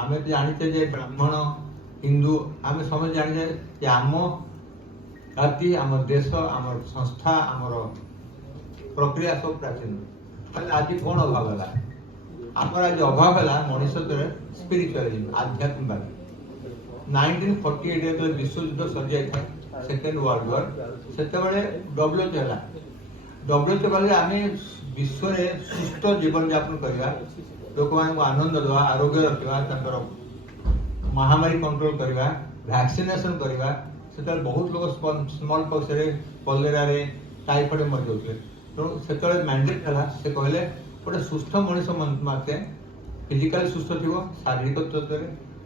आम तो जानते जे ब्राह्मण हिंदू आम समझ जाने जे आम जाति आम देश आम संस्था आम प्रक्रिया सब प्राचीन आज कौन अभाव है आमर आज अभाव है मनीष स्पिरिचुअलिज्म आध्यात्मिकवाद 1948 विश्व युद्ध सरी जाए सेकेंड वर्ल्ड वॉर से डब्ल्यूएचओ है डब्ल्यूएचओ कहले आम विश्व में सुस्थ जीवन यापन करवा लोक मान आनंद देवा आरोग्य रखा महामारी कंट्रोल करवा वैक्सीनेशन करवा से बहुत लोग स्मॉल पॉक्स रे कलेरा रे टाइफॉइड मर जाते तेणु से मैंडेट है से कहले गोटे सुस्थ मनीष माते फिजिकल सुस्थ थी शारीरिक तत्व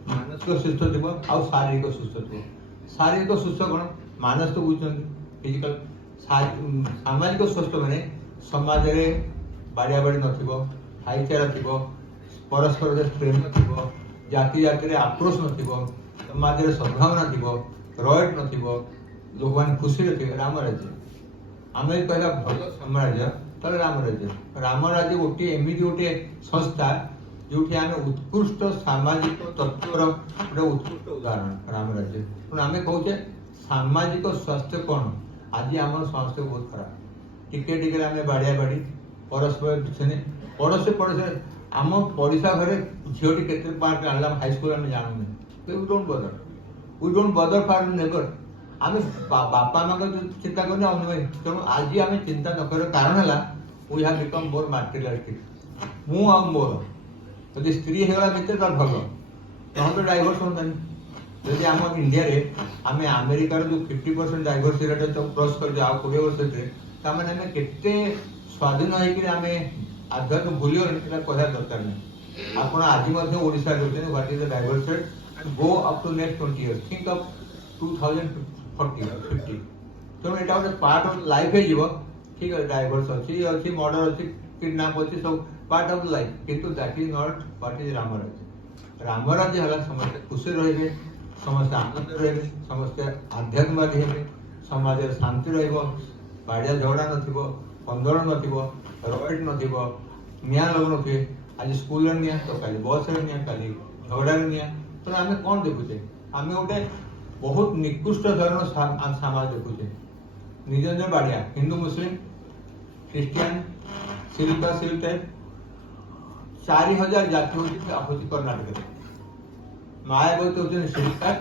मानसिक सुस्थ थी आउ शारीरिक सुस्थ थी शारीरिक सुस्थ कौन मानसिक बुझुं फिजिकल सामाजिक स्वस्थ मैंने समाज में बाड़िया बाड़ी भाईचारा थी परस्पर प्रेम थी जाति जाति आक्रोश समाज में सद्भावना थी रॉयट न लोक मैंने खुशी थे राम राज्य आम कहला भल साम्राज्य तो राम राज्य गोटे एमती गोटे संस्था जो आम उत्कृष्ट सामाजिक तत्वर गोटे उत्कृष्ट उदाहरण राम राज्य तेणु आम कहे सामाजिक स्वास्थ्य कौन आज आम स्वास्थ्य बहुत खराब टिके टिके आम बाड़िया बाड़ी परस्पर पिछने पड़ोसी पड़ोसी आम पड़ोसा घरे झीटी के पार्क आनला हाईस्कल आम जानू वी डोंट बदर फॉर नेबर आम बापा माँ चिंता करने अनुभाई तेणु आज आम चिंता न कर कारण है we have become more materialistic मु आ मोर जब स्त्री होगा भितर तार भल तो डाइवर्स होता जदि आम इंडिया रे आम अमेरिकार जो 50% डाइवर्स रेट क्रॉस कर 20 वर्ष आम केते स्वाधीन होकर आध्यात्म भूल कहना दरकार नहीं आप आज Odisha what is the divorce rate go up to next 20 years think of 2040 or 50 तेणु यहाँ गोटे पार्ट ऑफ लाइफ हो ठीक है डाइवर्स अच्छी मर्डर अच्छी किडनैप अच्छी सब पार्ट ऑफ लाइफ किंतु that is not what is Ram राज्य है समस्त खुशी रहे समस्ते आनंद रहे समस्ते आध्यात्मवादी हे समाज शांति बाड़िया झगड़ा नंदोलन नॉयट निया लगन थे आज स्कूल निया तो कल बस निया कल झगड़ा निया तो आम कौन देखुचे आम गोटे बहुत निकृष्ट धरण समाज देखुचे निज निज बाड़िया हिंदू मुस्लिम ख्रीस्टियान सिल्का सिल्क टाइप 4000 जाति हूँ कर्णाटक मायावती हूँ सिल्का